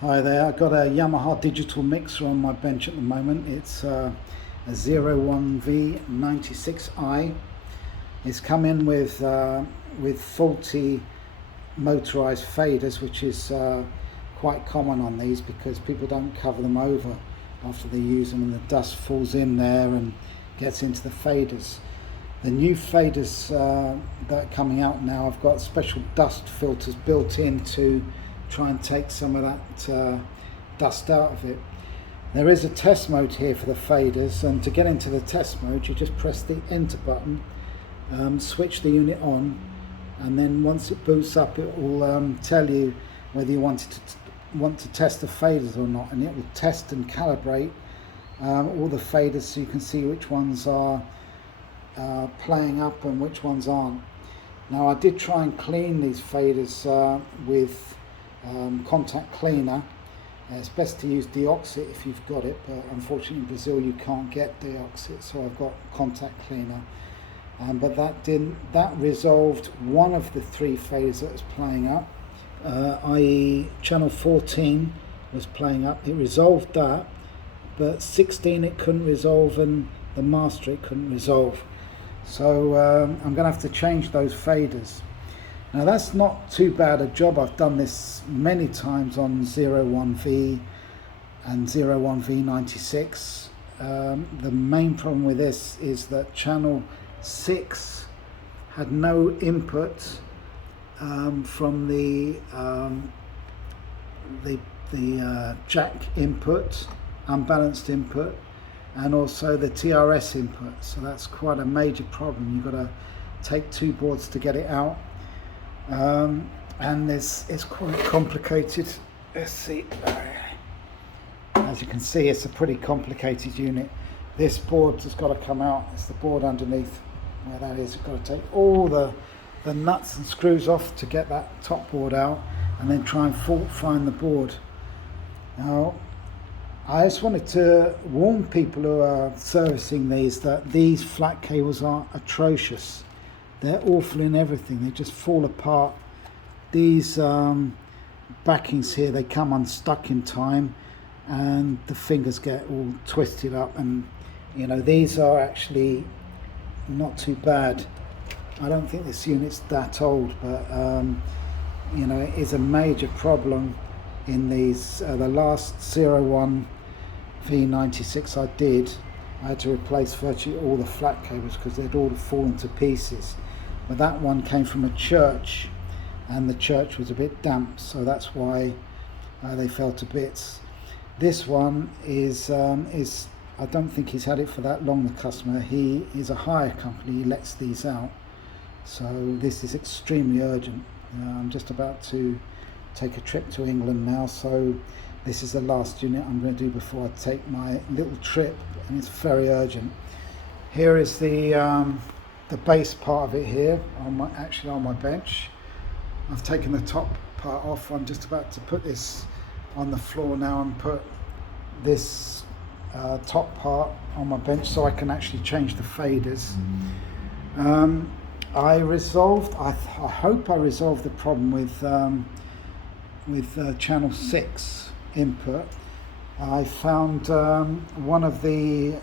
Hi there, I've got a Yamaha digital mixer on my bench at the moment. It's a 01V96i. It's come in with faulty motorized faders, which is quite common on these because people don't cover them over after they use them, and the dust falls in there and gets into the faders. The new faders that are coming out now have got special dust filters built in to try and take some of that dust out of it. There is a test mode here for the faders, and to get into the test mode you just press the enter button, switch the unit on, and then once it boots up it will tell you whether you want to test the faders or not, and it will test and calibrate all the faders so you can see which ones are playing up and which ones aren't. Now, I did try and clean these faders with contact cleaner. It's best to use deoxit if you've got it, but unfortunately in Brazil you can't get deoxit, so I've got contact cleaner. But that resolved one of the three faders that was playing up, i.e. channel 14 was playing up. It resolved that, but 16 it couldn't resolve, and the master it couldn't resolve. So I'm going to have to change those faders. Now, that's not too bad a job. I've done this many times on 01V and 01V96. The main problem with this is that channel 6 had no input from the jack input, unbalanced input, and also the TRS input. So that's quite a major problem. You've got to take two boards to get it out. And it's quite complicated. Let's see. As you can see, it's a pretty complicated unit. This board has got to come out. It's the board underneath where that is. You've got to take all the nuts and screws off to get that top board out, and then try and fault find the board. Now, I just wanted to warn people who are servicing these that these flat cables are atrocious. They're awful in everything. They just fall apart. These backings here, they come unstuck in time, and the fingers get all twisted up. And you know, these are actually not too bad. I don't think this unit's that old, but you know, it is a major problem in these. The last 01V96 I had to replace virtually all the flat cables because they'd all fallen to pieces. But that one came from a church, and the church was a bit damp, so that's why they fell to bits. This one is I don't think he's had it for that long, the customer. He is a hire company, he lets these out. So this is extremely urgent. I'm just about to take a trip to England now, so this is the last unit I'm going to do before I take my little trip, and it's very urgent. Here is the base part of it here, actually on my bench. I've taken the top part off. I'm just about to put this on the floor now and put this top part on my bench so I can actually change the faders. I hope I resolved the problem with channel 6 input. I found one of the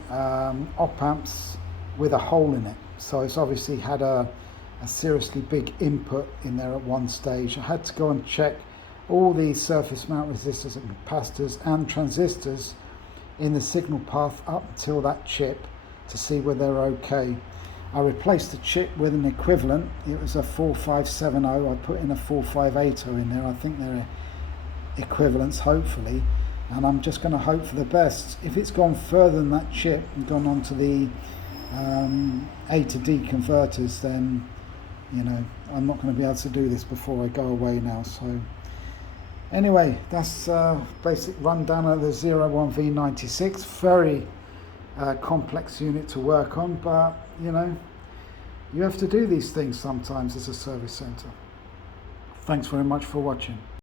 op amps with a hole in it, so it's obviously had a seriously big input in there at one stage. I had to go and check all the surface mount resistors and capacitors and transistors in the signal path up until that chip to see whether they're okay. I replaced the chip with an equivalent. It was a 4570. I put in a 4580 in there. I think they're equivalents, hopefully, and I'm just going to hope for the best. If it's gone further than that chip and gone on to the A to D converters, then you know, I'm not going to be able to do this before I go away now. So anyway, that's basic rundown of the 01V96. Very complex unit to work on, but you know, you have to do these things sometimes as a service center. Thanks very much for watching.